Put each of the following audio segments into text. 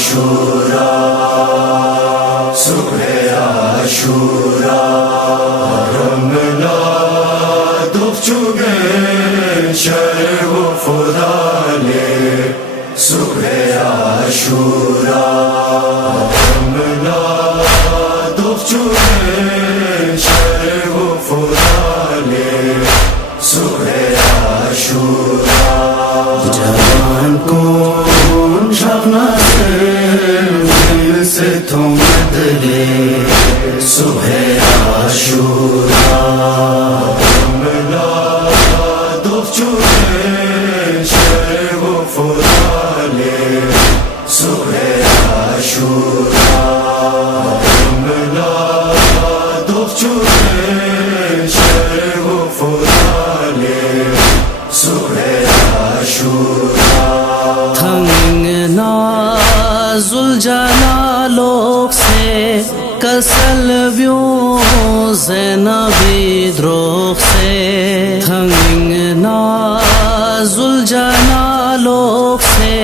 عاشورا صبح عاشورا رملا دفچوگه شر و فداله صبح عاشورا رملا دفچوگه شر و فداله صبح عاشورا جوان کن شغنا دل سے تم بدلے صبح عاشورا رملا دفچوگه شر و فداله صبح عاشورا رملا دفچوگه شر و فداله صبح عاشورا تھنگنا زلجلالوں سے کسلویوں زینبی دروغ سے تھنگنا زلجلالوں سے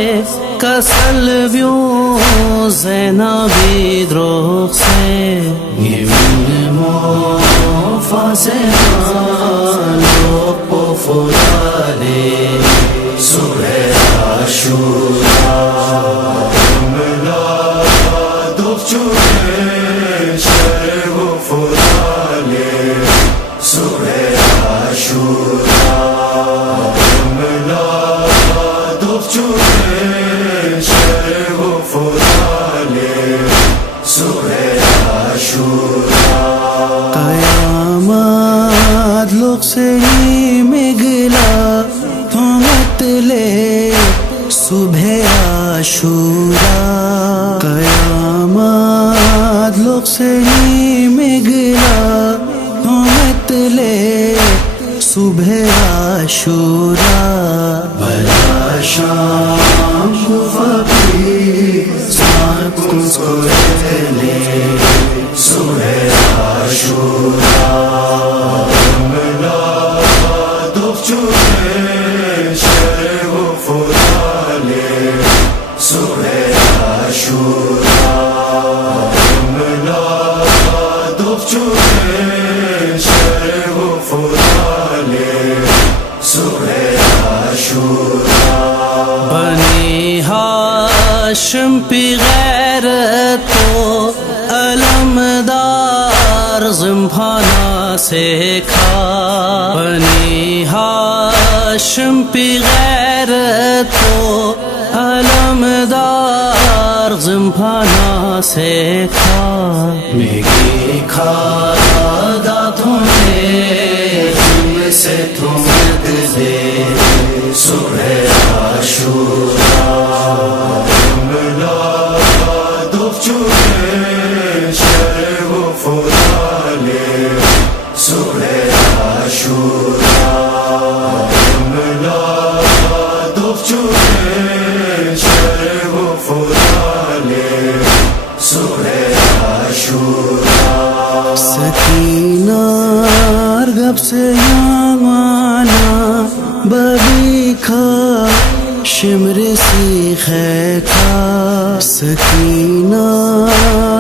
کسلویوں زینبی دروغ سے صبح عاشورا رملا دفچوگه شر و فداله صبح عاشورا رملا دفچوگه شر و فداله صبح عاشورا قیامت لوگ سے میں گلا تھومت لے صبح عاشورا قیامت لوگ سے میں گلا تھومت لے صبح عاشورا بلا شام کو فقیر سان کس کو لے صبح عاشورا رملا دفچوگه شر و فداله صبح عاشورا رملا دفچوگه شر و فداله صبح عاشورا بنی ہاشم پی غیرت کو علمدار زمخانہ سے کھا بنی ہاشم پی غیرت کو علمدار زمخانہ سے کھا میگی کھایا دانتوں نے تم سے تم بدلے صبح عاشورا رملا دفچوگه شر و فداله صبح عاشورا رملا دفچوگه شر و فداله صبح عاشورا سکینہ ارغب سے یامانا ببی کھا شمر سیخے کھا سکینہ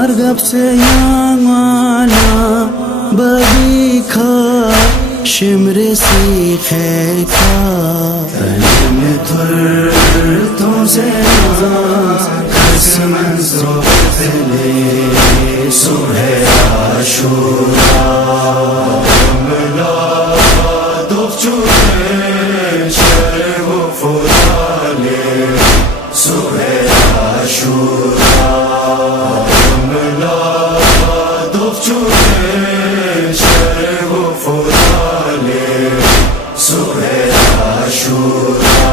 ارغب سے یامانا ببی کھا شمر سیخے کھا تنم تر تم سے قسمت رو بدلے صبح عاشورا رملا دفچوگه شر و فداله صبح عاشورا رملا دفچوگه شر و فداله صبح عاشورا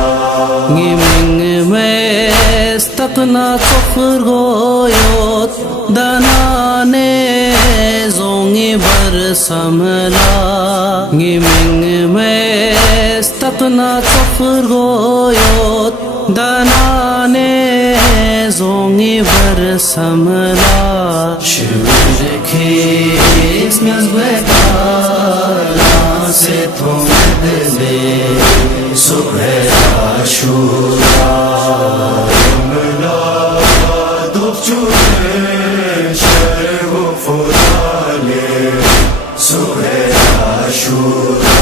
گیمنگ میں استقنا فخر گویوت دنانے زونگی برسملا گیمنگ میں استقنا فخر گویوت دنانے زونگی برسملا شمر کھیس مزبکالا سے تم بدلے صبح عاشورا رملا چونے شرب و فرالے صبح عاشورا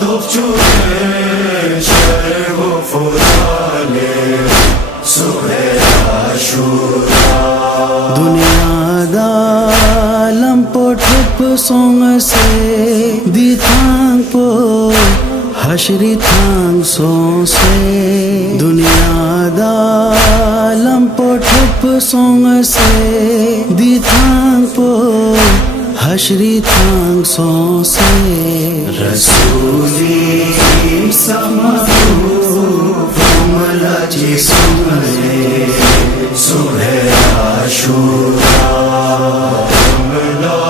دکھ چونے شرب و فرالے صبح عاشورا دنیا دا لمپو ٹھپ سونگ سے دی تھانگ پو حشری تھانگ سو سے دنیا دا لمپو ٹھپ سونگ سے دی تھانگ پو حشری تھانگ سو سے رسولی سمحوف ملا چی سمجھے صبح عاشورا ملا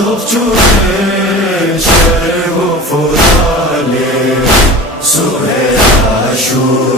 دکھ چونے شرب و فرالے صبح عاشورا